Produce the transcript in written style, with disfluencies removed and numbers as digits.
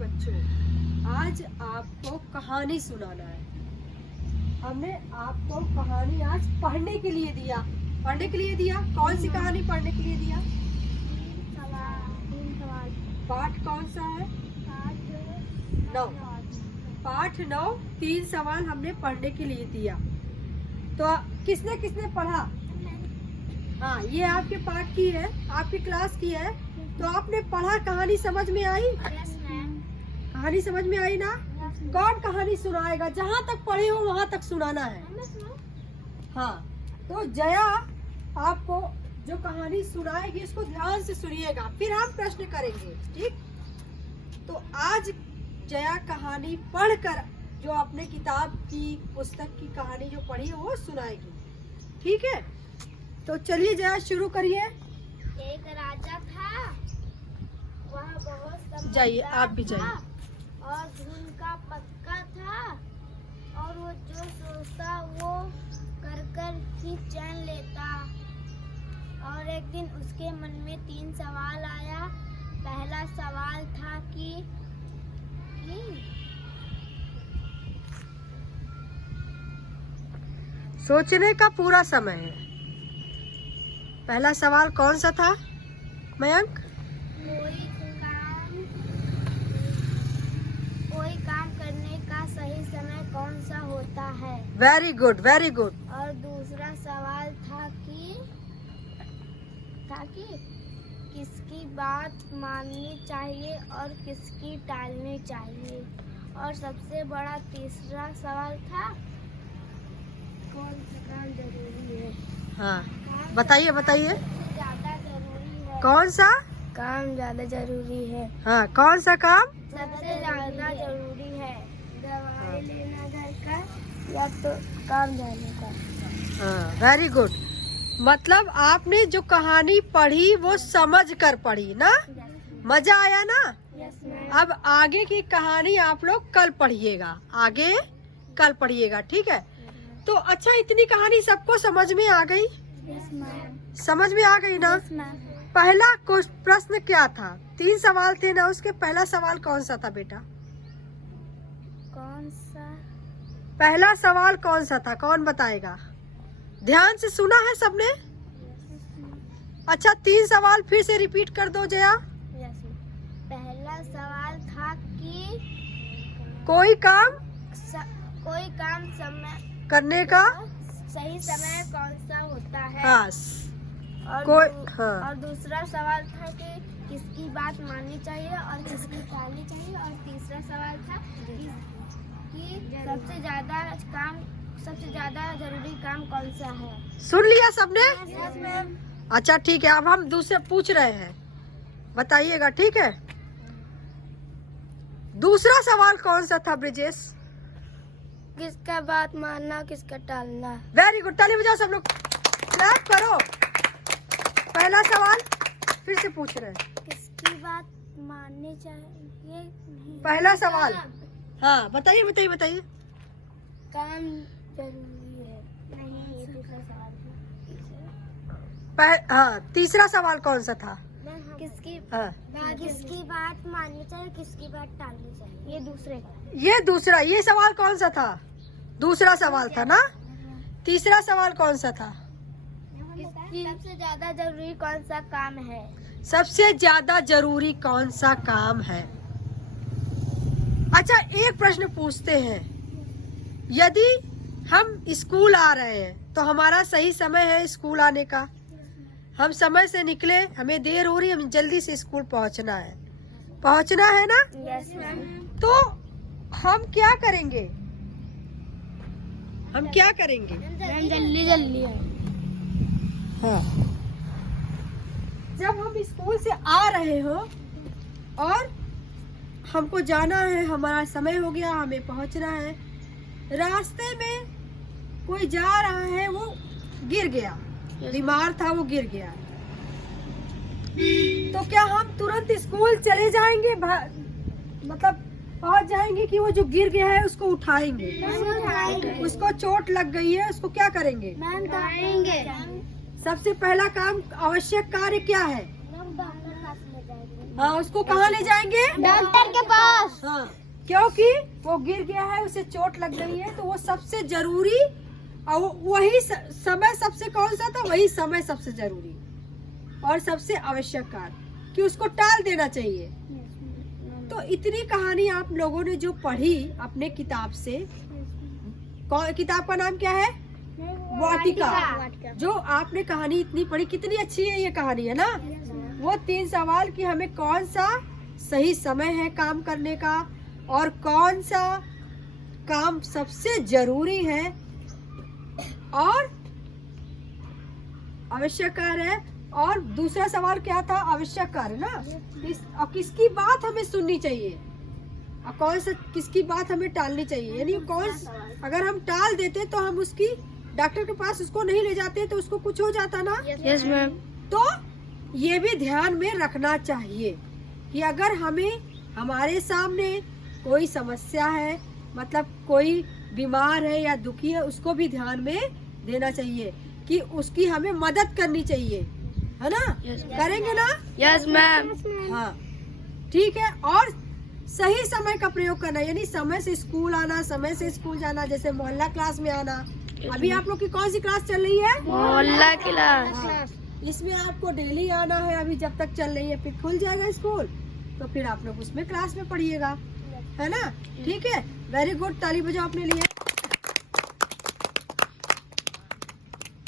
बच्चों, आज आपको कहानी सुनाना है। हमने आपको कहानी आज पढ़ने के लिए दिया। पढ़ने के लिए दिया? कौन सी कहानी पढ़ने के लिए दिया? पाठ कौन सा है? 9। पाठ 9 3 सवाल हमने पढ़ने के लिए दिया। तो किसने किसने पढ़ा? हाँ, ये आपके पाठ की है, आपकी क्लास की है। तो आपने पढ़ा, कहानी समझ में आई? कहानी समझ में आई ना? कौन कहानी सुनाएगा? जहाँ तक पढ़े हो वहाँ तक सुनाना है। हाँ, तो जया आपको जो कहानी सुनाएगी उसको ध्यान से सुनिएगा, फिर हम प्रश्न करेंगे, ठीक? तो आज जया कहानी पढ़कर जो अपने किताब की पुस्तक की कहानी जो पढ़ी है वो सुनाएगी, ठीक है? तो चलिए जया शुरू करिए। एक राजा था, वह बहुत जाइए, आप भी जाइए। और धुन का पक्का था, और वो जो सोचता वो कर कर ही चैन लेता। और एक दिन उसके मन में 3 सवाल आया। पहला सवाल था कि सोचने का पूरा समय है। पहला सवाल कौन सा था मयंक? कोई काम करने का सही समय कौन सा होता है? Very good, very good. और दूसरा सवाल था कि किसकी बात माननी चाहिए और किसकी टालनी चाहिए। और सबसे बड़ा तीसरा सवाल था कौन सा काम जरूरी है। हाँ, बताइए बताइए। ज्यादा जरूरी है। कौन सा काम ज्यादा जरूरी है? हाँ, कौन सा काम सबसे ज्यादा जरूरी है? दवाई लेना घर का या तो काम जाने का? हाँ, वेरी गुड। मतलब आपने जो कहानी पढ़ी वो समझ कर पढ़ी ना? मजा आया ना? Yes ma'am. अब आगे की कहानी आप लोग कल पढ़िएगा, आगे कल पढ़िएगा, ठीक है? तो अच्छा, इतनी कहानी सबको समझ में आ गई? Yes ma'am. समझ में आ गई ना? Yes ma'am. पहला प्रश्न क्या था? 3 सवाल थे ना, उसके पहला सवाल कौन सा था बेटा? कौन सा? पहला सवाल कौन सा था? कौन बताएगा? ध्यान से सुना है सबने? अच्छा, 3 सवाल फिर से रिपीट कर दो जया। Yes ma'am. पहला सवाल था कि कोई काम कोई काम समय करने का सही समय कौन सा होता है? हाँ, हाँ। और दूसरा सवाल था कि किसकी बात माननी चाहिए और किसकी टालनी चाहिए। और तीसरा सवाल था कि सबसे ज्यादा जरूरी काम कौन सा है। सुन लिया सबने? Yes ma'am. अच्छा ठीक है, अब हम दूसरे पूछ रहे हैं, बताइएगा, ठीक है? दूसरा सवाल कौन सा था ब्रिजेश? किसका बात मानना, किसका टालना। वेरी गुड, ताली बजाओ सब लोग, क्लैप करो। पहला सवाल फिर से पूछ रहे हैं। किसकी बात माननी चाहिए? नहीं। पहला सवाल, हाँ बताइए बताइए बताइए। काम जरूरी है? नहीं, ये दूसरा सवाल है। हाँ, तीसरा सवाल कौन सा था? किसकी बात माननी चाहिए, किसकी बात टालनी चाहिए। ये दूसरे का। ये दूसरा, ये सवाल कौन सा था? दूसरा सवाल था ना? तीसरा सवाल कौन सा था? सबसे ज्यादा जरूरी कौन सा काम है? सबसे ज्यादा जरूरी कौन सा काम है? अच्छा, एक प्रश्न पूछते हैं, यदि हम स्कूल आ रहे हैं तो हमारा सही समय है स्कूल आने का? हम समय से निकले, हमें देर हो रही है, हमें जल्दी से स्कूल पहुंचना है ना? Yes ma'am. तो हम क्या करेंगे? जल्दी जल्दी है। हाँ, जब हम स्कूल से आ रहे हो और हमको जाना है, हमारा समय हो गया, हमें पहुंचना है, रास्ते में कोई जा रहा है, वो गिर गया, बीमार था, वो गिर गया, तो क्या हम तुरंत स्कूल चले जाएंगे, मतलब पहुंच जाएंगे, कि वो जो गिर गया है उसको उठाएंगे? उसको चोट लग गई है, उसको क्या करेंगे? मैम उठाएंगे। सबसे पहला काम, आवश्यक कार्य क्या है? हाँ, उसको कहाँ ले जाएंगे? डॉक्टर के पास। हाँ, क्योंकि वो गिर गया है, उसे चोट लग गई है, तो वो सबसे जरूरी और वही समय सबसे कौन सा था? वही समय सबसे जरूरी और सबसे आवश्यक कार्य कि उसको टाल देना चाहिए। तो इतनी कहानी आप लोगों ने जो पढ़ी अपने किताब से, किताब का नाम क्या है? वाटिका। जो आपने कहानी इतनी पढ़ी, कितनी अच्छी है ये कहानी, है ना? वो 3 सवाल कि हमें कौन सा सही समय है काम करने का और कौन सा काम सबसे जरूरी है और आवश्यक कार्य है, और दूसरा सवाल क्या था? आवश्यक कार्य ना। और किसकी बात हमें सुननी चाहिए और कौन सा किसकी बात हमें टालनी चाहिए, यानी कौन अगर हम टाल देते तो हम उसकी डॉक्टर के पास उसको नहीं ले जाते तो उसको कुछ हो जाता ना। Yes ma'am. तो ये भी ध्यान में रखना चाहिए कि अगर हमें हमारे सामने कोई समस्या है, मतलब कोई बीमार है या दुखी है, उसको भी ध्यान में देना चाहिए कि उसकी हमें मदद करनी चाहिए, है ना? करेंगे ना? Yes ma'am. हाँ, ठीक है। और सही समय का प्रयोग करना, यानी समय से स्कूल आना, समय से स्कूल जाना, जैसे मोहल्ला क्लास में आना। अभी आप लोग की कौन सी क्लास चल रही है? मोहल्ला क्लास। हाँ, इसमें आपको डेली आना है अभी जब तक चल रही है, फिर खुल जाएगा स्कूल तो फिर आप लोग उसमें क्लास में पढ़िएगा, है ना? ठीक है, वेरी गुड, ताली बजाओ अपने लिए।